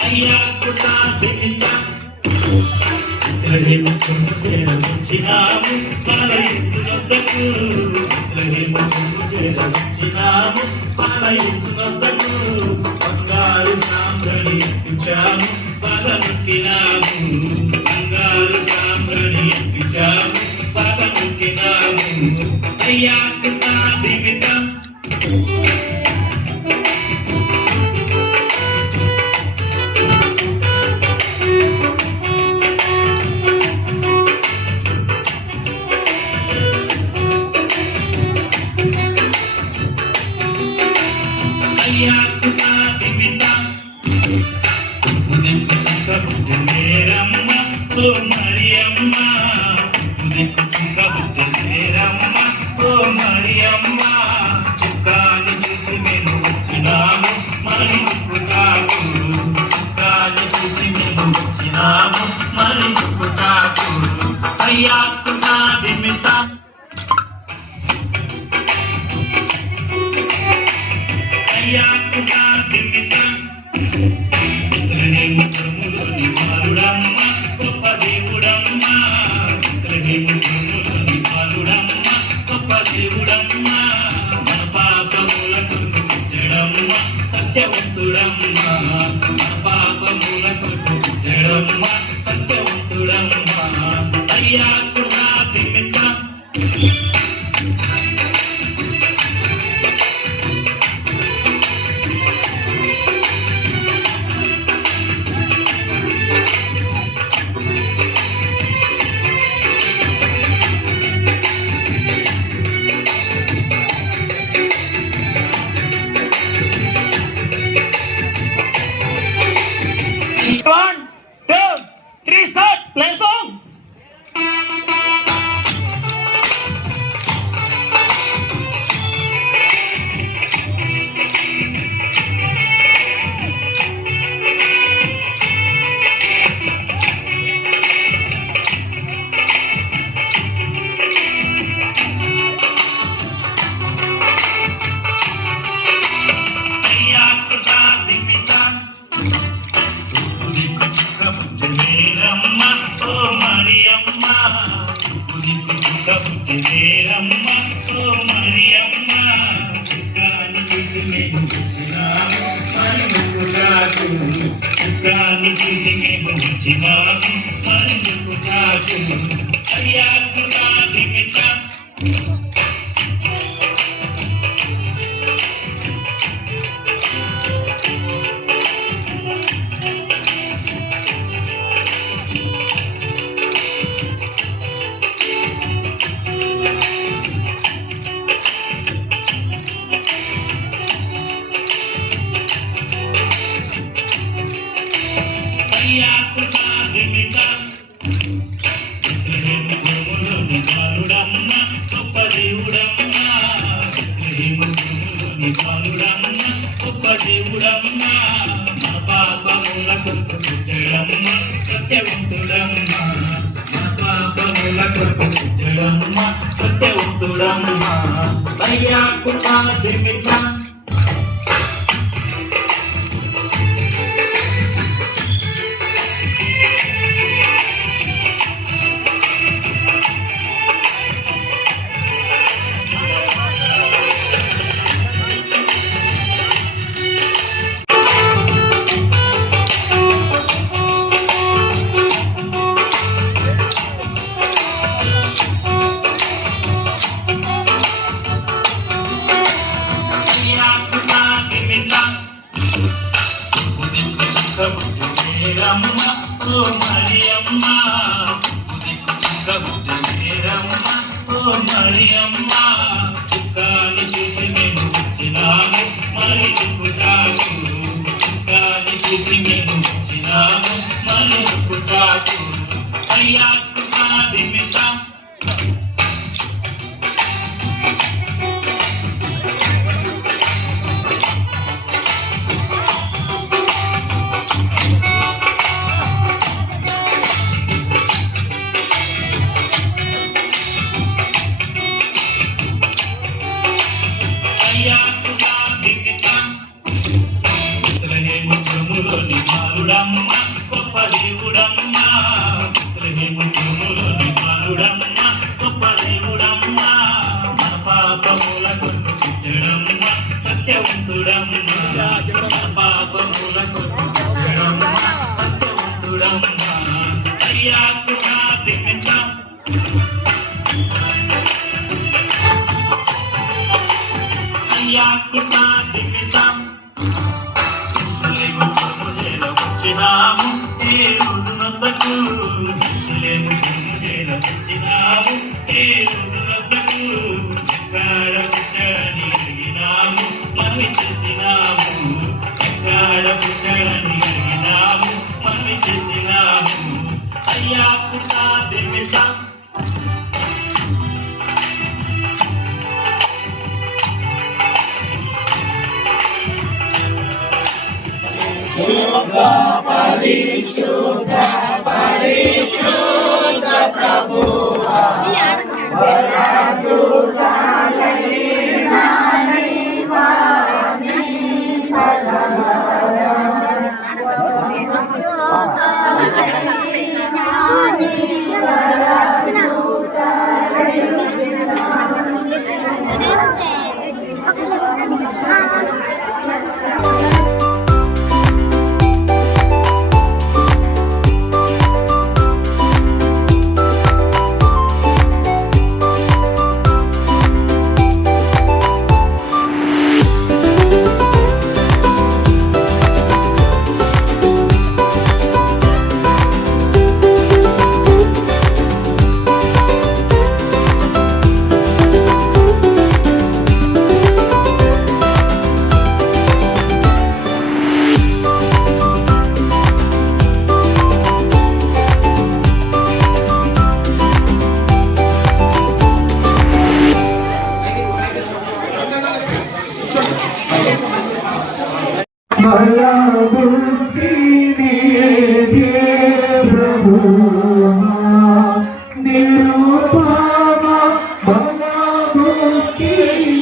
అయ్యా వచ్చినాము పాలయేసునొద్దకు వచ్చినాము పాలయేసునొద్దకు బంగారు సాంబ్రని ఇచ్చాము పదముక్కినాము బంగారు సాంబ్రని ఇచ్చాము పదముక్కినాము అయ్యాకు నా నిమిత్తం మరియమ్మ చుక్కాని చూసి మేము వచ్చినాము మరి చుక్కుటాకు చుక్కాని చూసి మేము వచ్చినాము మరి చుక్కుటాకు అయ్యాకు నిమిత్తం మారుడమ్మ గొప్ప దేవుడమ్మ మారుడమ్మ గొప్ప దేవుడమ్మ మన పాపముల కొరకు చిట్టడమ్మ సత్యవంతుడమ్మ మన పాపముల కొరకు చిట్టడమ్మ సత్యవంతుడమ్మ అయ్యాకు నిమిత్తం అయ్యాకు నిమిత్తం వచ్చినాము దేవుడునొద్దకు వచ్చినాము దేవుడునొద్దకు ఎక్కడ పుట్టడని అడిగినాము మనవి చేసినాము ఎక్కడ పుట్టడని అడిగినాము మనవి చేసినాము అయ్యా పుట్టా నిమిత్తం పరిశుద్ధ పరిశుద్ధ ప్రభువా भला बुद्धि दे प्रभुआ निरुपमा भला बुद्धि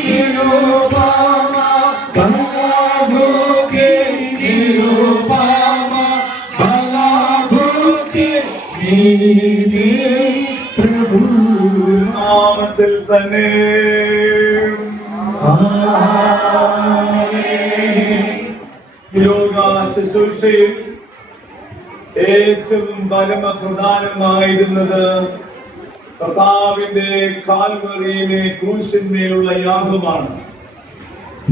निरुपमा भला बुद्धि निरुपमा भला बुद्धि दे प्रभु नामത്തിൽ തന്നെ യോഗ ശുശ്രൂഷയിൽ ഏറ്റവും പരമപ്രധാനമായിരുന്നത് കർത്താവിന്റെ കാൽവറിയിലെ ക്രൂശിന്മേലുള്ള യാഗമാണ്.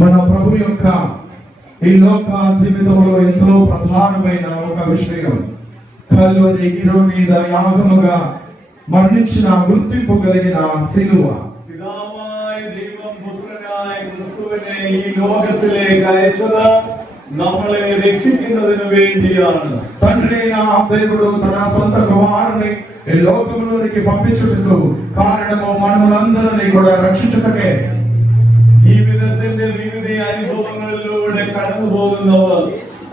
మన ప్రభు యొక్క ఈ లోక జీవితంలో ఎంతో ప్రధానమైన ఒక విషయం కల్వరి గిరి మీద యాగముగా మరణించిన గుర్తింపు కలిగిన సిలువ. పితావాയ ദൈവം പുത്രനായ ക്രിസ്തുവിനെ ഈ ലോകത്തിലേക്ക് അയച്ചത് നമ്മളെ രക്ഷിക്കുന്നതിന് വേണ്ടിയാണ്. తండ్రి అయిన దేవుడు తన సొంత కుమారుని ఈ లోకములోనికి పంపించుటకు కారణము మనమందరినీ కూడా రక్షించుటకే. ജീവിതത്തിന്റെ വിവിധ അനുഭവങ്ങളിലൂടെ കടന്നു പോകുന്നവർ,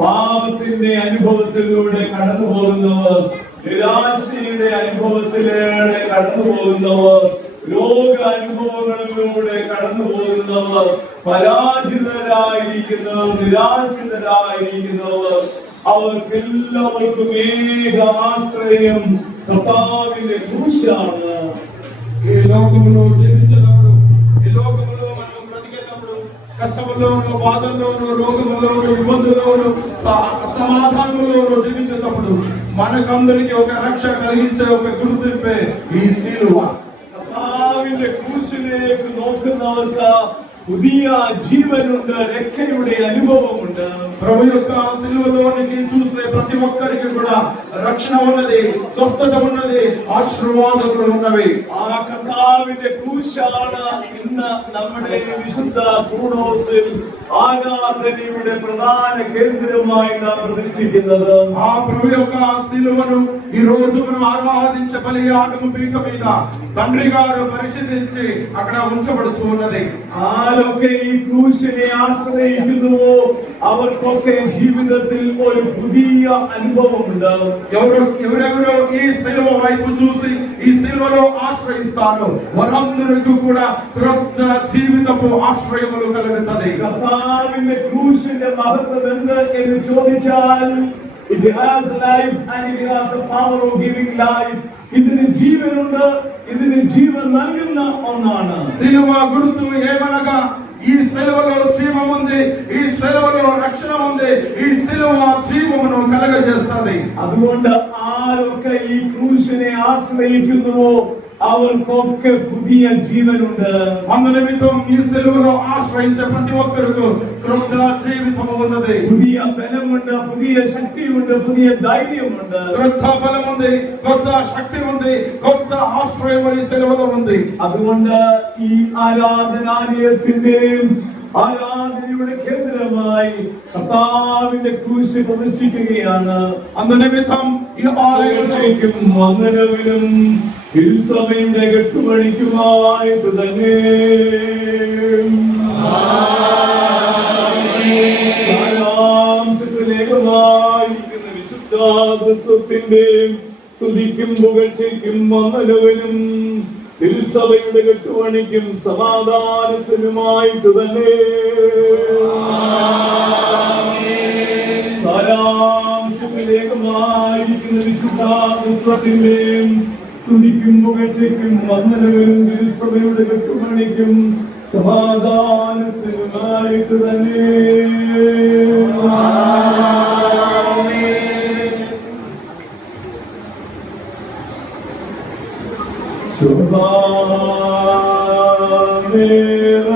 പാപത്തിന്റെ അനുഭവത്തിലൂടെ കടന്നു പോകുന്നവർ, നിരാശയുടെ അനുഭവത്തിലൂടെ കടന്നു പോകുന്നവർ, രോഗ അനുഭവങ്ങളിലൂടെ കടന്നു പോകുന്നവർ, പരാജിതരായിരിക്കുന്നവർ, നിരാശിതരായിരിക്കുന്നവർ, അവർക്കെല്ലാവർക്കും ഏക ആശ്രയം കർത്താവിന്റെ ക്രൂശാണ്. ഈ ലോകములో జీవించేటప్పుడు, ఈ లోకములో మనం బ్రతికేటప్పుడు కష్టములోను, బాధల్లోను, రోగములోను, ఇబ్బందుల్లోను, అసమాధానంలోను జీవించేటప్పుడు మనకందరికి ఒక రక్ష కలిగించే ఒక గుర్తింపే ఈ సిలువ. കർത്താവിന്റെ ക്രൂശിലേക്ക് നോക്കുന്നവർക്ക് പുതിയ ജീവനുണ്ട്, രക്ഷയുടെ അനുഭവമുണ്ട്. ప్రభు యొక్క సిలువలోనికి చూసే ప్రతి ఒక్కరికి కూడా రక్షణ ఉన్నది, స్వస్థత ఉన్నది, ఆశీర్వాదములు ఉన్నవి. ആ കർത്താവിന്റെ ക്രൂശാണ് ഇന്ന് നമ്മുടെ വിശുദ്ധ കൂടോസിൽ ആരാധനയുടെ പ്രധാന കേന്ദ്രമായി നാം പ്രതിഷ്ഠിക്കുന്നത്. ఆ ప్రభు యొక్క సిలువను ఈ రోజు మనం ఆరాధించే బలియాగము పీఠ మీద తండ్రి గారు పరిశీలించి అక్కడ ఉంచబడుచు ఉన్నది. ആരൊക്കെ ഈ ക്രൂശിനെ ആശ്രയിക്കുന്നുവോ അവർക്കൊക്കെ ജീവിതത്തിൽ ഒരു പുതിയ അനുഭവമുണ്ട്. ఎవరెవరో ఈ సిలువ వైపు చూసి ఈ సిలువలో ఆశ్రయిస్తారు వారందరికీ కూడా క్రొత్త జీవితపు ఆశ్రయములు కలుగుతుంది. കർത്താവിന്റെ ക്രൂശിന്റെ മഹത്വം എന്ത് എന്ന് ചോദിച്ചാൽ it has life and it has the power of giving life. ഇതിന് ജീവനുണ്ട്, ഇതിന് ജീവൻ നൽകുന്ന ഒന്നാണ്. సిలువ గుర్తు ఏమనగా ఈ సిలువలో జీవం ఉంది, ఈ సిలువలో రక్షణ ఉంది, ఈ సిలువ జీవమును కలగజేస్తుంది. അതുകൊണ്ട് ആരൊക്കെ ഈ ക്രൂശിനെ ആശ്രയിക്കുന്നുവോ അവർക്കൊക്കെ പുതിയ ജീവനുണ്ട്. అందునిమిత్తం ఈ సిలువలో ఆశ్రయించే ప్రతి ఒక్కరికి క్రొత్త జీవితము ఉన్నది. പുതിയ ബലമുണ്ട്, പുതിയ ശക്തിയുണ്ട്, പുതിയ ധൈര്യമുണ്ട്. క్రొత్త బలం ఉంది, కొత్త శక్తి ఉంది, కొత్త ఆశ్రయం ఈ సిలువలో ఉంది. അതുകൊണ്ട് ഈ ആരാധനാലയത്തിന്റെയും ആരാധനയുടെ കേന്ദ്രമായി കർത്താവിന്റെ ക്രൂശ് പ്രതിഷ്ഠിക്കുകയാണ്. అందునిమిత్తం ఈ ఆలయం മംഗലവിലും തിരുസഭയുടെ കെട്ടുപണിക്കുമായിട്ട് തന്നെ സാരാംശത്തിലേകമായിരിക്കുന്ന വിശുദ്ധാത്വത്തിന്റെയും സ്തുതിക്കും പുകഴ്ചയ്ക്കും മംഗലവിലും തിരുസഭയുടെ കെട്ടുപണിക്കും സമാധാനത്തിനുമായിട്ട് തന്നെ സാരാംശത്തിലേകമായിരിക്കുന്ന വിശുദ്ധാത്വത്തിന്റെയും സ്തുതിക്കും പുകഴ്ചയ്ക്കും വന്ദനവും തിരുസഭയുടെ കെട്ടുപണിക്കും സമാധാനത്തിനുമായിട്ട് തന്നെ. ശുഭാമേവ